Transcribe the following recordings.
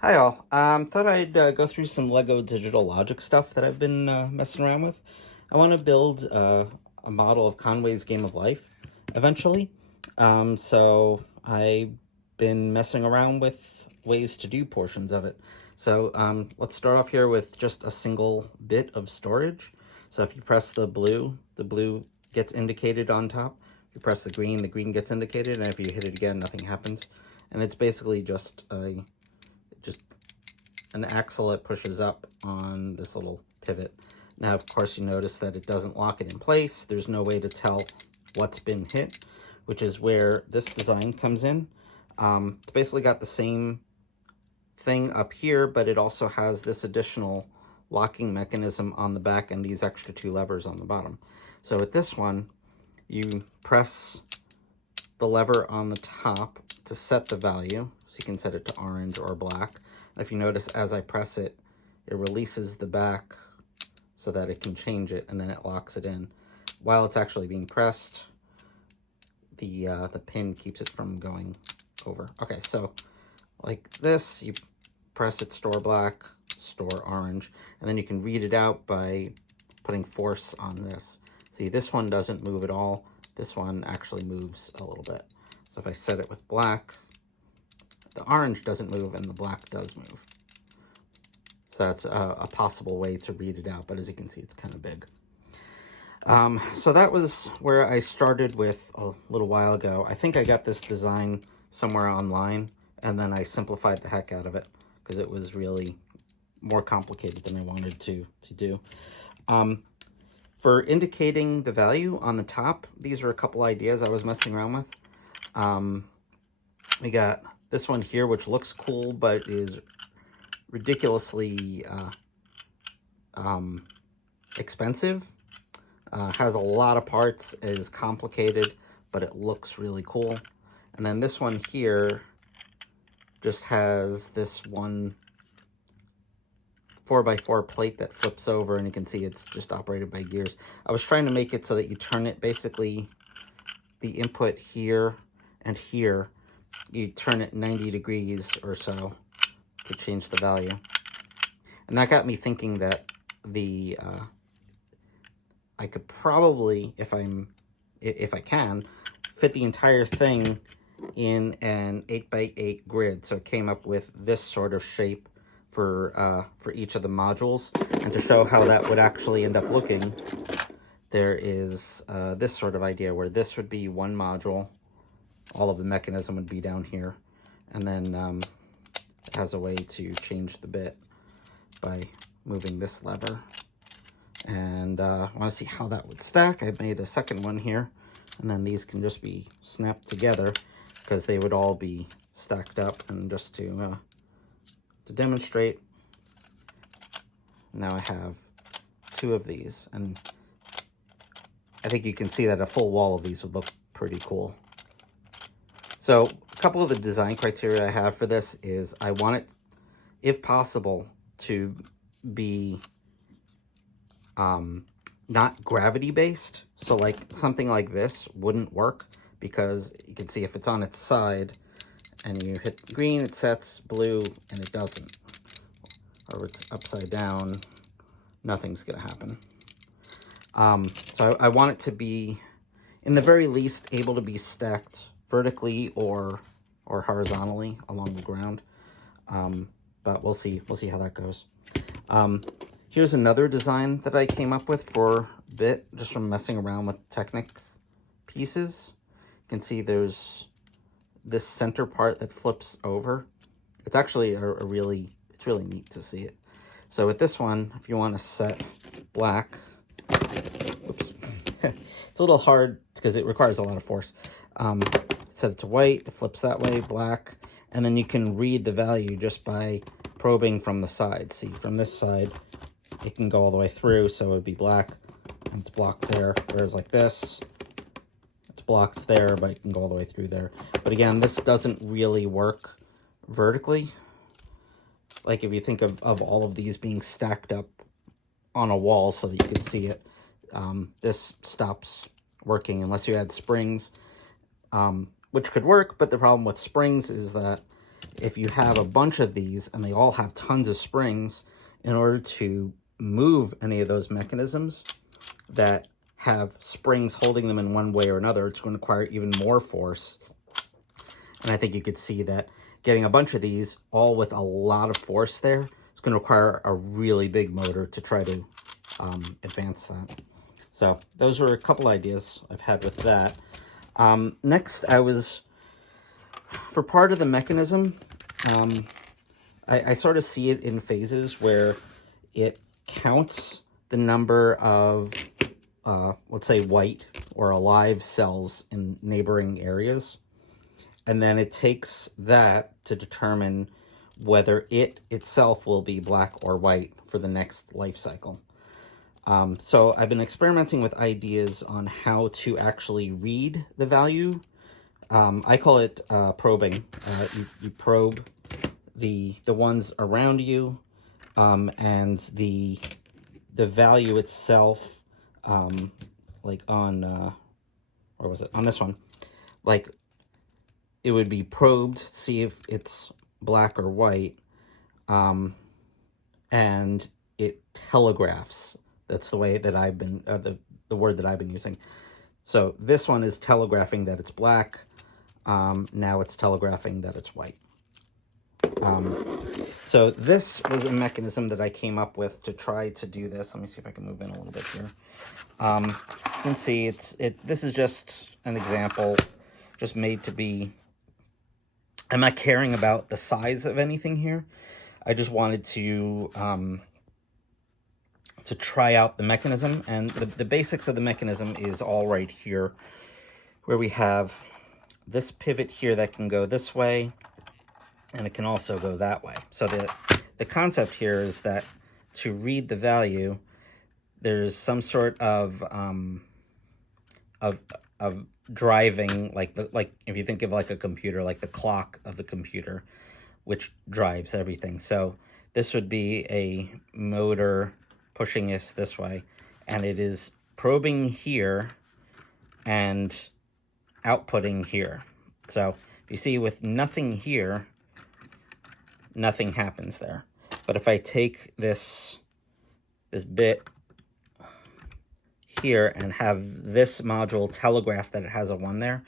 Hi all. Thought I'd go through some Lego digital logic stuff that I've been messing around with. I want to build a model of Conway's Game of Life eventually. So I've been messing around with ways to do portions of it. So let's start off here with just a single bit of storage. So if you press the blue gets indicated on top. If you press the green gets indicated, and if you hit it again, nothing happens. And it's basically just an axle that pushes up on this little pivot. Now, of course, you notice that it doesn't lock it in place. There's no way to tell what's been hit, which is where this design comes in. It's basically got the same thing up here, but it also has this additional locking mechanism on the back and these extra two levers on the bottom. So with this one, you press the lever on the top to set the value. So you can set it to orange or black. If you notice, as I press it, it releases the back so that it can change it, and then it locks it in. While it's actually being pressed, the pin keeps it from going over. Okay, so like this, you press it, store black, store orange, and then you can read it out by putting force on this. See, this one doesn't move at all. This one actually moves a little bit. So if I set it with black, the orange doesn't move and the black does move. So that's a possible way to read it out, but as you can see, it's kind of big. So that was where I started with a little while ago. I think I got this design somewhere online, and then I simplified the heck out of it because it was really more complicated than I wanted to do. For indicating the value on the top, these are a couple ideas I was messing around with. We got this one here, which looks cool, but is ridiculously expensive. Has a lot of parts, is complicated, but it looks really cool. And then this one here just has this one 4x4 plate that flips over, and you can see it's just operated by gears. I was trying to make it so that you turn it, basically the input here and here, you turn it 90 degrees or so to change the value. And that got me thinking that I could probably, if I can, fit the entire thing in an 8x8 grid. So it came up with this sort of shape for each of the modules. And to show how that would actually end up looking, there is this sort of idea where this would be one module. All of the mechanism would be down here. And then it has a way to change the bit by moving this lever. And I want to see how that would stack. I made a second one here, and then these can just be snapped together because they would all be stacked up. And just to demonstrate, now I have two of these, and I think you can see that a full wall of these would look pretty cool. So a couple of the design criteria I have for this is I want it, if possible, to be not gravity based. So like something like this wouldn't work because you can see if it's on its side and you hit green, it sets, blue, and it doesn't. Or it's upside down, nothing's gonna happen. So I want it to be, in the very least, able to be stacked vertically or horizontally along the ground. But we'll see how that goes. Here's another design that I came up with for a bit, just from messing around with Technic pieces. You can see there's this center part that flips over. It's actually it's really neat to see it. So with this one, if you want to set black, oops, it's a little hard because it requires a lot of force. Set it to white, it flips that way, black, and then you can read the value just by probing from the side. See, from this side, it can go all the way through, so it would be black, and it's blocked there. Whereas like this, it's blocked there, but it can go all the way through there. But again, this doesn't really work vertically. Like if you think of all of these being stacked up on a wall so that you can see it, this stops working unless you add springs, which could work, but the problem with springs is that if you have a bunch of these and they all have tons of springs, in order to move any of those mechanisms that have springs holding them in one way or another, it's going to require even more force. And I think you could see that getting a bunch of these, all with a lot of force there, is going to require a really big motor to try to advance that. So those are a couple ideas I've had with that. Next, for part of the mechanism, I sort of see it in phases where it counts the number of, let's say, white or alive cells in neighboring areas. And then it takes that to determine whether it itself will be black or white for the next life cycle. So I've been experimenting with ideas on how to actually read the value. I call it probing. You probe the ones around you, and the value itself, like on, where was it? On this one, like it would be probed, see if it's black or white, and it telegraphs. That's the way that I've been, the word that I've been using. So this one is telegraphing that it's black. Now it's telegraphing that it's white. So this was a mechanism that I came up with to try to do this. Let me see if I can move in a little bit here. You can see this is just an example, just made to be. I'm not caring about the size of anything here. I just wanted to try out the mechanism, and the basics of the mechanism is all right here, where we have this pivot here that can go this way, and it can also go that way. So the concept here is that to read the value, there's some sort of driving, like if you think of like a computer, like the clock of the computer, which drives everything. So this would be a motor pushing this way, and it is probing here and outputting here. So if you see with nothing here, nothing happens there. But if I take this bit here and have this module telegraph that it has a 1 there,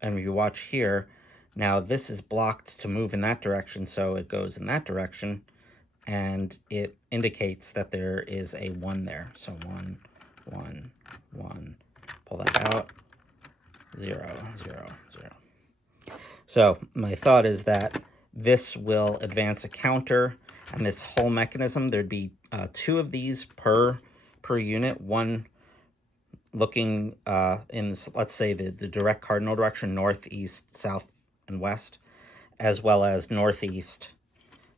and if you watch here, now this is blocked to move in that direction, so it goes in that direction, and it indicates that there is a 1 there. So 1, 1, 1, pull that out, 0, 0, 0. So my thought is that this will advance a counter, and this whole mechanism, there'd be 2 of these per unit, one looking in, let's say, the direct cardinal direction, north, east, south, and west, as well as northeast.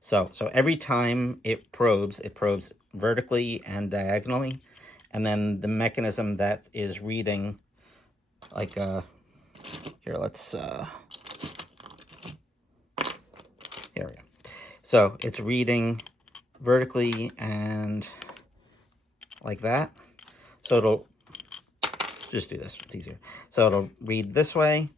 So every time it probes vertically and diagonally, and then the mechanism that is reading, like, here, let's, here we go. So it's reading vertically and like that. So it'll just do this, it's easier. So it'll read this way,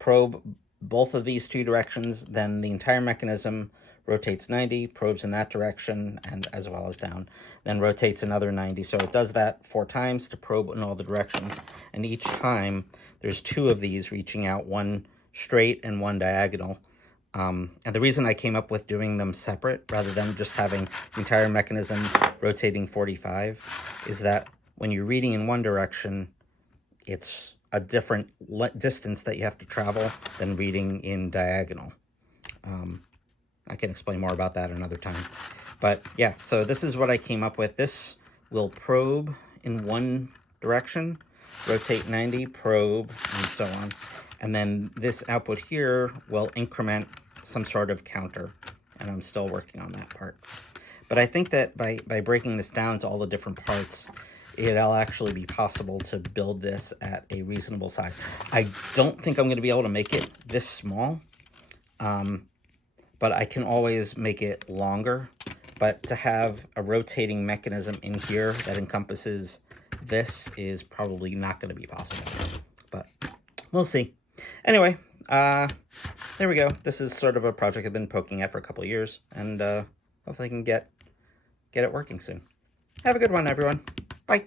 probe both of these 2 directions, then the entire mechanism rotates 90, probes in that direction, and as well as down, then rotates another 90. So it does that 4 times to probe in all the directions, and each time there's 2 of these reaching out, 1 straight and 1 diagonal. And the reason I came up with doing them separate rather than just having the entire mechanism rotating 45 is that when you're reading in one direction, it's a different distance that you have to travel than reading in diagonal. I can explain more about that another time. But yeah, so this is what I came up with. This will probe in one direction, rotate 90, probe, and so on. And then this output here will increment some sort of counter, and I'm still working on that part. But I think that by breaking this down to all the different parts, it'll actually be possible to build this at a reasonable size. I don't think I'm going to be able to make it this small, but I can always make it longer. But to have a rotating mechanism in here that encompasses this is probably not going to be possible. But we'll see. Anyway, there we go. This is sort of a project I've been poking at for a couple of years, and hopefully I can get it working soon. Have a good one, everyone. Bye.